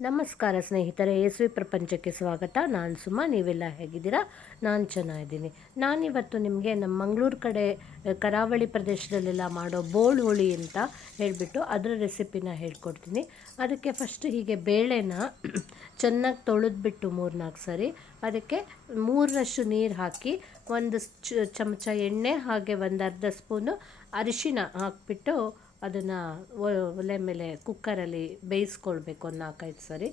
ನಮಸ್ಕಾರ ಸ್ನೇಹಿತರೆ ಯೇಸುವಿ ಪ್ರಪಂಚಕ್ಕೆ ಸ್ವಾಗತ. ನಾನು ಸುಮ್ಮ ನೀವೆಲ್ಲ ಹೇಗಿದ್ದೀರಾ? ನಾನು ಚೆನ್ನಾಗಿದ್ದೀನಿ. ನಾನಿವತ್ತು ನಿಮಗೆ ನಮ್ಮ ಮಂಗಳೂರು ಕಡೆ ಕರಾವಳಿ ಪ್ರದೇಶದಲ್ಲೆಲ್ಲ ಮಾಡೋ ಬೋಳ್ ಹುಳಿ ಅಂತ ಹೇಳಿಬಿಟ್ಟು ಅದರ ರೆಸಿಪಿನ ಹೇಳ್ಕೊಡ್ತೀನಿ. ಅದಕ್ಕೆ ಫಸ್ಟ್ ಹೀಗೆ ಬೇಳೆನ ಚೆನ್ನಾಗಿ ತೊಳೆದ್ಬಿಟ್ಟು ಮೂರ್ನಾಲ್ಕು ಸರಿ, ಅದಕ್ಕೆ ಮೂರರಷ್ಟು ನೀರು ಹಾಕಿ, ಒಂದು ಚಮಚ ಎಣ್ಣೆ ಹಾಗೆ ಒಂದು ಅರ್ಧ ಸ್ಪೂನು ಅರಿಶಿನ ಹಾಕ್ಬಿಟ್ಟು ಅದನ್ನು ಒಲೆ ಮೇಲೆ ಕುಕ್ಕರಲ್ಲಿ ಬೇಯಿಸ್ಕೊಳ್ಬೇಕು ಒಂದು ನಾಲ್ಕೈದು ಸರಿ.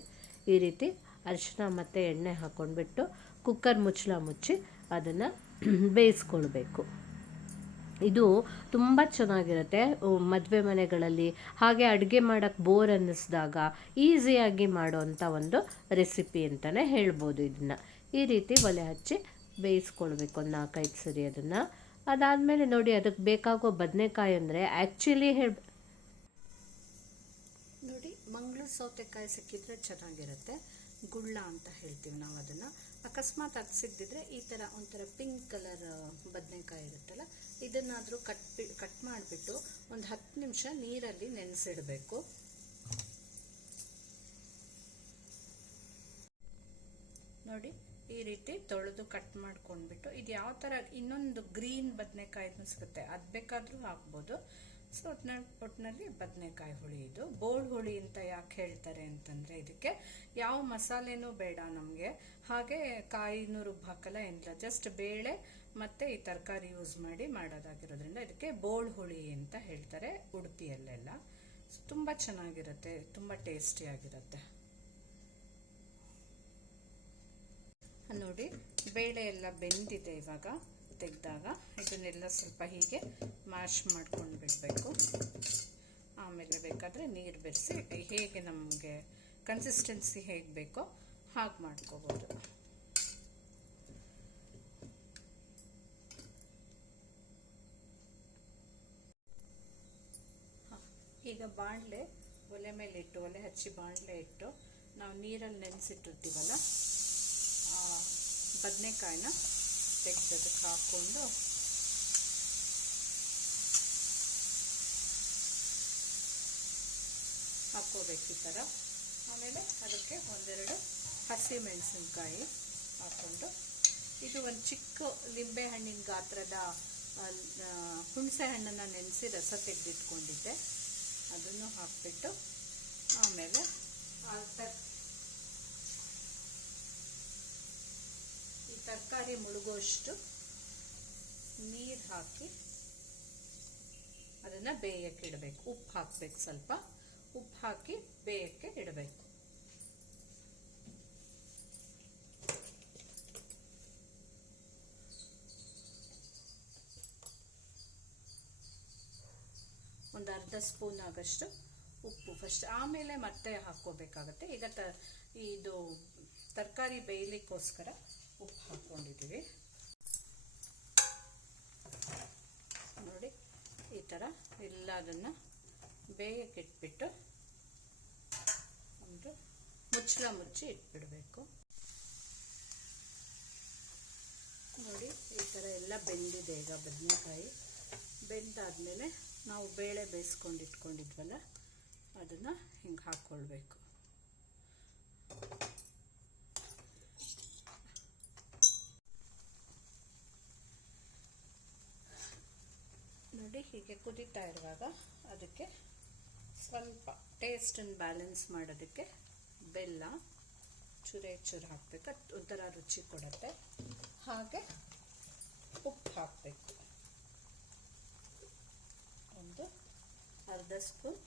ಈ ರೀತಿ ಅರಿಶಿನ ಮತ್ತು ಎಣ್ಣೆ ಹಾಕ್ಕೊಂಡ್ಬಿಟ್ಟು ಕುಕ್ಕರ್ ಮುಚ್ಚಳ ಮುಚ್ಚಿ ಅದನ್ನು ಬೇಯಿಸ್ಕೊಳ್ಬೇಕು. ಇದು ತುಂಬ ಚೆನ್ನಾಗಿರುತ್ತೆ. ಮದುವೆ ಮನೆಗಳಲ್ಲಿ ಹಾಗೆ ಅಡುಗೆ ಮಾಡೋಕ್ಕೆ ಬೋರ್ ಅನ್ನಿಸಿದಾಗ ಈಸಿಯಾಗಿ ಮಾಡೋವಂಥ ಒಂದು ರೆಸಿಪಿ ಅಂತಲೇ ಹೇಳ್ಬೋದು ಇದನ್ನು. ಈ ರೀತಿ ಒಲೆ ಹಚ್ಚಿ ಬೇಯಿಸ್ಕೊಳ್ಬೇಕು ಒಂದು ನಾಲ್ಕೈದು ಸರಿ ಅದನ್ನು. ಅದಾದಮೇಲೆ ನೋಡಿ, ಅದಕ್ಕೆ ಬೇಕಾಗೋ ಬದನೆಕಾಯಿ ಅಂದರೆ ಆ್ಯಕ್ಚುಲಿ ಹೇಳಿ ನೋಡಿ, ಮಂಗಳೂರು ಸೌತೆಕಾಯಿ ಸಿಕ್ಕಿದ್ರೆ ಚೆನ್ನಾಗಿರುತ್ತೆ. ಗುಳ್ಳ ಅಂತ ಹೇಳ್ತೀವಿ ನಾವು ಅದನ್ನು. ಅಕಸ್ಮಾತ್ ಅದು ಸಿಗದಿದ್ರೆ ಈ ಥರ ಒಂಥರ ಪಿಂಕ್ ಕಲರ್ ಬದನೆಕಾಯಿ ಇರುತ್ತಲ್ಲ, ಇದನ್ನಾದರೂ ಕಟ್ ಕಟ್ ಮಾಡಿಬಿಟ್ಟು ಒಂದು ಹತ್ತು ನಿಮಿಷ ನೀರಲ್ಲಿ ನೆನೆಸಿಡಬೇಕು. ನೋಡಿ ಈ ರೀತಿ ತೊಳೆದು ಕಟ್ ಮಾಡ್ಕೊಂಡ್ಬಿಟ್ಟು ಇದು ಯಾವ ಥರ ಇನ್ನೊಂದು ಗ್ರೀನ್ ಬದನೆಕಾಯಿ ಸಿಗುತ್ತೆ ಅದು ಬೇಕಾದರೂ ಹಾಕ್ಬೋದು. ಸೊ ಒಟ್ಟಿನಲ್ಲಿ ಬದನೆಕಾಯಿ ಹುಳಿ ಇದು. ಬೋಳ್ ಹುಳಿ ಅಂತ ಯಾಕೆ ಹೇಳ್ತಾರೆ ಅಂತಂದರೆ ಇದಕ್ಕೆ ಯಾವ ಮಸಾಲೆನೂ ಬೇಡ ನಮಗೆ. ಹಾಗೆ ಕಾಯಿನೂ ರುಬ್ಬ ಹಾಕಲ್ಲ ಏನಿಲ್ಲ. ಜಸ್ಟ್ ಬೇಳೆ ಮತ್ತು ಈ ತರಕಾರಿ ಯೂಸ್ ಮಾಡಿ ಮಾಡೋದಾಗಿರೋದ್ರಿಂದ ಇದಕ್ಕೆ ಬೋಳ್ ಹುಳಿ ಅಂತ ಹೇಳ್ತಾರೆ ಉಡುಪಿಯಲ್ಲೆಲ್ಲ. ತುಂಬ ಚೆನ್ನಾಗಿರುತ್ತೆ, ತುಂಬ ಟೇಸ್ಟಿಯಾಗಿರುತ್ತೆ ನೋಡಿ, ಬೇಳೆ ಎಲ್ಲ ಬೆಂದಿದೆ ಇವಾಗ, ತೆಗೆದಾಗ. ಇದನ್ನೆಲ್ಲ ಸ್ವಲ್ಪ ಹೀಗೆ ಮ್ಯಾಶ್ ಮಾಡ್ಕೊಂಡು ಬಿಡಬೇಕು. ಆಮೇಲೆ ಬೇಕಾದರೆ ನೀರು ಬೆರೆಸಿ, ಹೇಗೆ ನಮಗೆ ಕನ್ಸಿಸ್ಟೆನ್ಸಿ ಹೇಗೆ ಬೇಕೋ ಹಾಗೆ ಮಾಡ್ಕೋಬೋದು. ಈಗ ಬಾಣಲೆ ಒಲೆ ಮೇಲೆ ಇಟ್ಟು ಒಲೆ ಹಚ್ಚಿ ಬಾಣಲೆ ಇಟ್ಟು, ನಾವು ನೀರಲ್ಲಿ ನೆನೆಸಿಟ್ಟಿರ್ತೀವಲ್ಲ ಬದನೆಕಾಯಿನ ತೆಗೆದದಕ್ಕೆ ಹಾಕ್ಕೊಂಡು ಹಾಕ್ಕೋಬೇಕು ಈ ಥರ. ಆಮೇಲೆ ಅದಕ್ಕೆ ಒಂದೆರಡು ಹಸಿ ಮೆಣಸಿನ್ಕಾಯಿ ಹಾಕ್ಕೊಂಡು. ಇದು ಒಂದು ಚಿಕ್ಕ ಲಿಂಬೆ ಹಣ್ಣಿನ ಗಾತ್ರದ ಹುಣಸೆ ಹಣ್ಣನ್ನು ನೆನೆಸಿ ರಸ ತೆಗೆದಿಟ್ಕೊಂಡಿದ್ದೆ. ಅದನ್ನು ಹಾಕ್ಬಿಟ್ಟು ಆಮೇಲೆ ಆ ತರ್- ಈ ತರಕಾರಿ ಮುಳುಗೋಷ್ಟು ನೀರು ಹಾಕಿ ಅದನ್ನು ಬೇಯಕ್ಕೆ ಇಡಬೇಕು. ಉಪ್ಪು ಹಾಕಬೇಕು ಸ್ವಲ್ಪ. ಉಪ್ಪು ಹಾಕಿ ಬೇಯಕ್ಕೆ ಇಡಬೇಕು. ಒಂದು ಅರ್ಧ ಸ್ಪೂನ್ ಆಗಷ್ಟು ಉಪ್ಪು ಫಸ್ಟ್ ಆಮೇಲೆ ಮತ್ತೆ ಹಾಕ್ಕೋಬೇಕಾಗತ್ತೆ. ಈಗ ತ ಇದು ತರಕಾರಿ ಬೇಯಲಿಕ್ಕೋಸ್ಕರ ಉಪ್ಪು ಹಾಕ್ಕೊಂಡಿದ್ದೀವಿ. ನೋಡಿ, ಈ ಥರ ಎಲ್ಲ ಅದನ್ನು ಬೇಯಕ್ಕೆ ಇಟ್ಬಿಟ್ಟು ಒಂದು ಮುಚ್ಚಳ ಮುಚ್ಚಿ ಇಟ್ಬಿಡಬೇಕು. ನೋಡಿ, ಈ ಥರ ಎಲ್ಲ ಬೆಂದಿದೆ ಈಗ ಬದನೆಕಾಯಿ. ಬೆಂದಾದಮೇಲೆ ನಾವು ಬೇಳೆ ಬೇಯಿಸ್ಕೊಂಡು ಇಟ್ಕೊಂಡಿದ್ವಲ್ಲ, ಅದನ್ನು ಹಿಂಗೆ ಹಾಕ್ಕೊಳ್ಬೇಕು ನೋಡಿ ಹೀಗೆ ಕುದೀತಾ ಇರುವಾಗ ಅದಕ್ಕೆ ಸ್ವಲ್ಪ ಟೇಸ್ಟನ್ನು ಬ್ಯಾಲೆನ್ಸ್ ಮಾಡೋದಕ್ಕೆ ಬೆಲ್ಲ, ಚೂರೆ ಚೂರು ಹಾಕಬೇಕು. ಅದು ಒಂಥರ ರುಚಿ ಕೊಡುತ್ತೆ. ಹಾಗೆ ಉಪ್ಪು ಹಾಕಬೇಕು. ಒಂದು ಅರ್ಧ ಸ್ಪೂನ್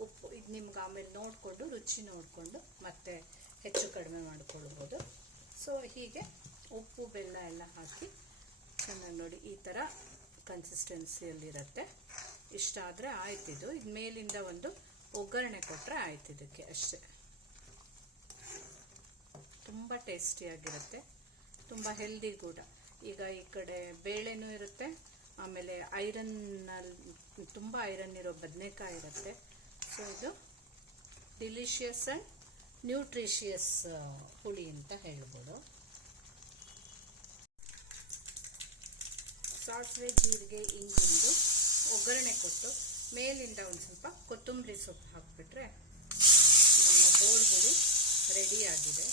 ಉಪ್ಪು. ಇದು ನಿಮ್ಗೆ ಆಮೇಲೆ ನೋಡಿಕೊಂಡು, ರುಚಿ ನೋಡಿಕೊಂಡು ಮತ್ತೆ ಹೆಚ್ಚು ಕಡಿಮೆ ಮಾಡಿಕೊಳ್ಬೋದು. ಸೊ ಹೀಗೆ ಉಪ್ಪು, ಬೆಲ್ಲ ಎಲ್ಲ ಹಾಕಿ, ಚೆನ್ನಾಗಿ ನೋಡಿ ಈ ಥರ ಕನ್ಸಿಸ್ಟೆನ್ಸಿಯಲ್ಲಿರುತ್ತೆ ಇಷ್ಟ ಆದರೆ ಆಯ್ತಿದು ಇದು ಮೇಲಿಂದ ಒಂದು ಒಗ್ಗರಣೆ ಕೊಟ್ಟರೆ ಆಯ್ತು ಇದಕ್ಕೆ ಅಷ್ಟೇ. ತುಂಬ ಟೇಸ್ಟಿಯಾಗಿರುತ್ತೆ. ತುಂಬ ಹೆಲ್ದಿ ಕೂಡ. ಈಗ ಈ ಕಡೆ ಬೇಳೆನೂ ಇರುತ್ತೆ. ಆಮೇಲೆ ಐರನ್ನಲ್ಲಿ ತುಂಬ ಐರನ್ ಇರೋ ಬದನೆಕಾಯಿ ಇರುತ್ತೆ. ಸೊ ಇದು ಡಿಲಿಷಿಯಸ್ ಆ್ಯಂಡ್ ನ್ಯೂಟ್ರಿಷಿಯಸ್ ಹುಳಿ ಅಂತ ಹೇಳ್ಬೋದು. ಸಾಸಿವೆ, ಜೀರಿಗೆ ಇಂಗಿಂದು ಒಗ್ಗರಣೆ ಕೊಟ್ಟು ಮೇಲಿಂದ ಒಂದು ಸ್ವಲ್ಪ ಕೊತ್ತಂಬರಿ ಸೊಪ್ಪು ಹಾಕಿಬಿಟ್ರೆ ನಮ್ಮ ಬೋಳ್ ರೆಡಿಯಾಗಿದೆ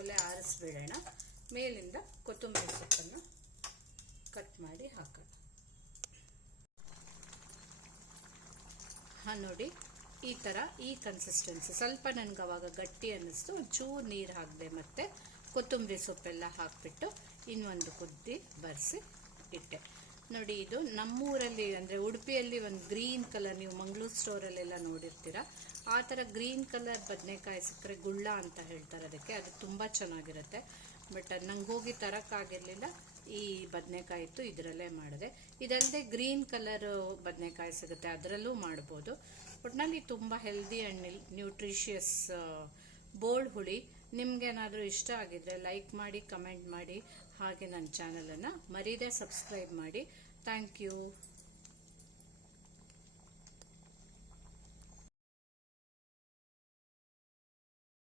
ಒಲೆ ಆರಿಸ್ಬಿಡೋಣ. ಮೇಲಿಂದ ಕೊತ್ತಂಬರಿ ಸೊಪ್ಪನ್ನು ಕಟ್ ಮಾಡಿ ಹಾಕೋಣ. ಹಾಂ, ನೋಡಿ. ಈ ಥರ ಈ ಕನ್ಸಿಸ್ಟೆನ್ಸಿ ಸ್ವಲ್ಪ ನನಗೆ ಅವಾಗ ಗಟ್ಟಿ ಅನ್ನಿಸ್ತು. ಒಂಚೂರು ನೀರು ಹಾಕಿದೆ ಮತ್ತು ಕೊತ್ತಂಬರಿ ಸೊಪ್ಪೆಲ್ಲ ಹಾಕಿಬಿಟ್ಟು ಇನ್ನೊಂದು ಕುದ್ದಿ ಬರೆಸಿ ಇಟ್ಟೆ. ನೋಡಿ, ಇದು ನಮ್ಮೂರಲ್ಲಿ ಅಂದರೆ ಉಡುಪಿಯಲ್ಲಿ ಒಂದು ಗ್ರೀನ್ ಕಲರ್, ನೀವು ಮಂಗಳೂರು ಸ್ಟೋರಲ್ಲೆಲ್ಲ ನೋಡಿರ್ತೀರ, ಆ ಥರ ಗ್ರೀನ್ ಕಲರ್ ಬದನೆಕಾಯಿ ಸಿಕ್ಕರೆ ಗುಳ್ಳ ಅಂತ ಹೇಳ್ತಾರೆ ಅದಕ್ಕೆ. ಅದು ತುಂಬ ಚೆನ್ನಾಗಿರುತ್ತೆ. ಬಟ್ ನಂಗೆ ಹೋಗಿ ತರೋಕ್ಕಾಗಿರಲಿಲ್ಲ ಈ ಬದನೆಕಾಯಿ ಇತ್ತು ಇದರಲ್ಲೇ ಮಾಡಿದೆ. ಇದಲ್ಲದೆ ಗ್ರೀನ್ ಕಲರ್ ಬದನೆಕಾಯಿ ಸಿಗುತ್ತೆ, ಅದರಲ್ಲೂ ಮಾಡ್ಬೋದು. ಒಟ್ಟಿನಲ್ಲಿ ತುಂಬ ಹೆಲ್ದಿ ಆ್ಯಂಡ್ ನ್ಯೂಟ್ರಿಷಿಯಸ್ ಬೋಲ್ಡ್ ಹುಳಿ. ನಿಮಗೇನಾದರೂ ಇಷ್ಟ ಆಗಿದ್ರೆ ಲೈಕ್ ಮಾಡಿ ಕಮೆಂಟ್ ಮಾಡಿ. ಹಾಗೆ ನನ್ನ ಚಾನಲನ್ನು ಮರೀದೆ ಸಬ್ಸ್ಕ್ರೈಬ್ ಮಾಡಿ. Thank you